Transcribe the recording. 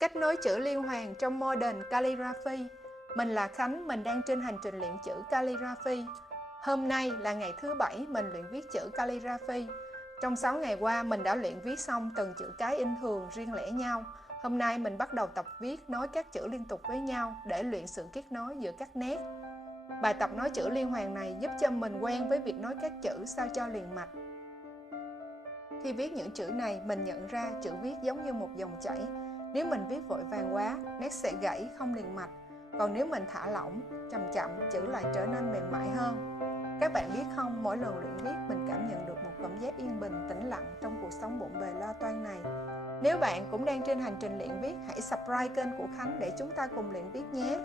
Cách nối chữ liên hoàn trong Modern Calligraphy. Mình là Khánh, mình đang trên hành trình luyện chữ calligraphy. Hôm nay là ngày thứ 7 mình luyện viết chữ calligraphy. Trong 6 ngày qua mình đã luyện viết xong từng chữ cái in thường riêng lẻ nhau. Hôm nay mình bắt đầu tập viết nối các chữ liên tục với nhau để luyện sự kết nối giữa các nét. Bài tập nối chữ liên hoàn này giúp cho mình quen với việc nối các chữ sao cho liền mạch. Khi viết những chữ này, mình nhận ra chữ viết giống như một dòng chảy. Nếu mình viết vội vàng quá, nét sẽ gãy không liền mạch. Còn nếu mình thả lỏng, chậm chậm, chữ lại trở nên mềm mại hơn. Các bạn biết không, mỗi lần luyện viết mình cảm nhận được một cảm giác yên bình, tĩnh lặng trong cuộc sống bộn bề lo toan này. Nếu bạn cũng đang trên hành trình luyện viết, hãy subscribe kênh của Khánh để chúng ta cùng luyện viết nhé.